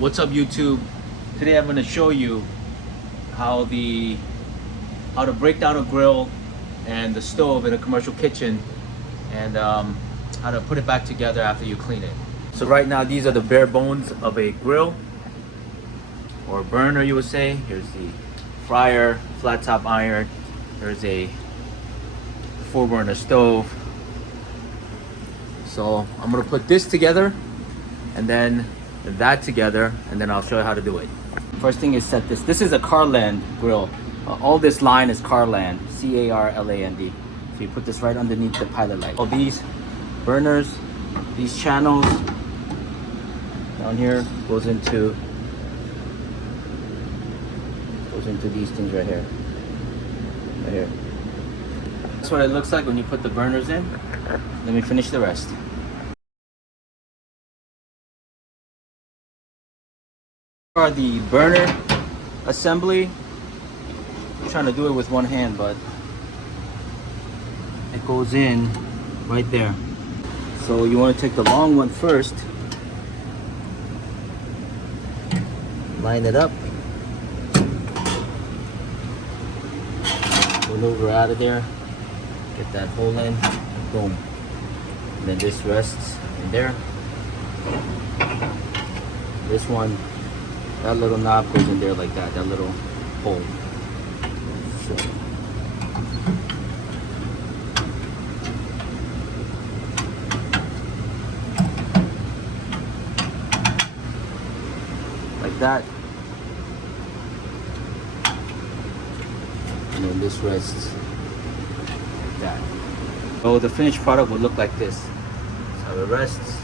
What's up, YouTube? Today I'm going to show you how to break down a grill and the stove in a commercial kitchen, and how to put it back together after you clean it. So right now these are the bare bones of a grill or burner, you would say. Here's the fryer, flat top iron. There's a 4-burner stove. So I'm gonna put this together and then that together, and then I'll show you how to do it. First thing is set this. This is a Carland grill. All this line is Carland, C-A-R-L-A-N-D. So you put this right underneath the pilot light. All these burners, these channels down here goes into these things right here. Right here. That's what it looks like when you put the burners in. Let me finish the rest. Here are the burner assembly. I'm trying to do it with one hand, but it goes in right there. So you want to take the long one first, line it up, maneuver out of there, get that hole in, boom. And then this rests in there. This one, that little knob goes in there like that, that little hole. So, like that. And then this rests like that. So the finished product will look like this. So it rests.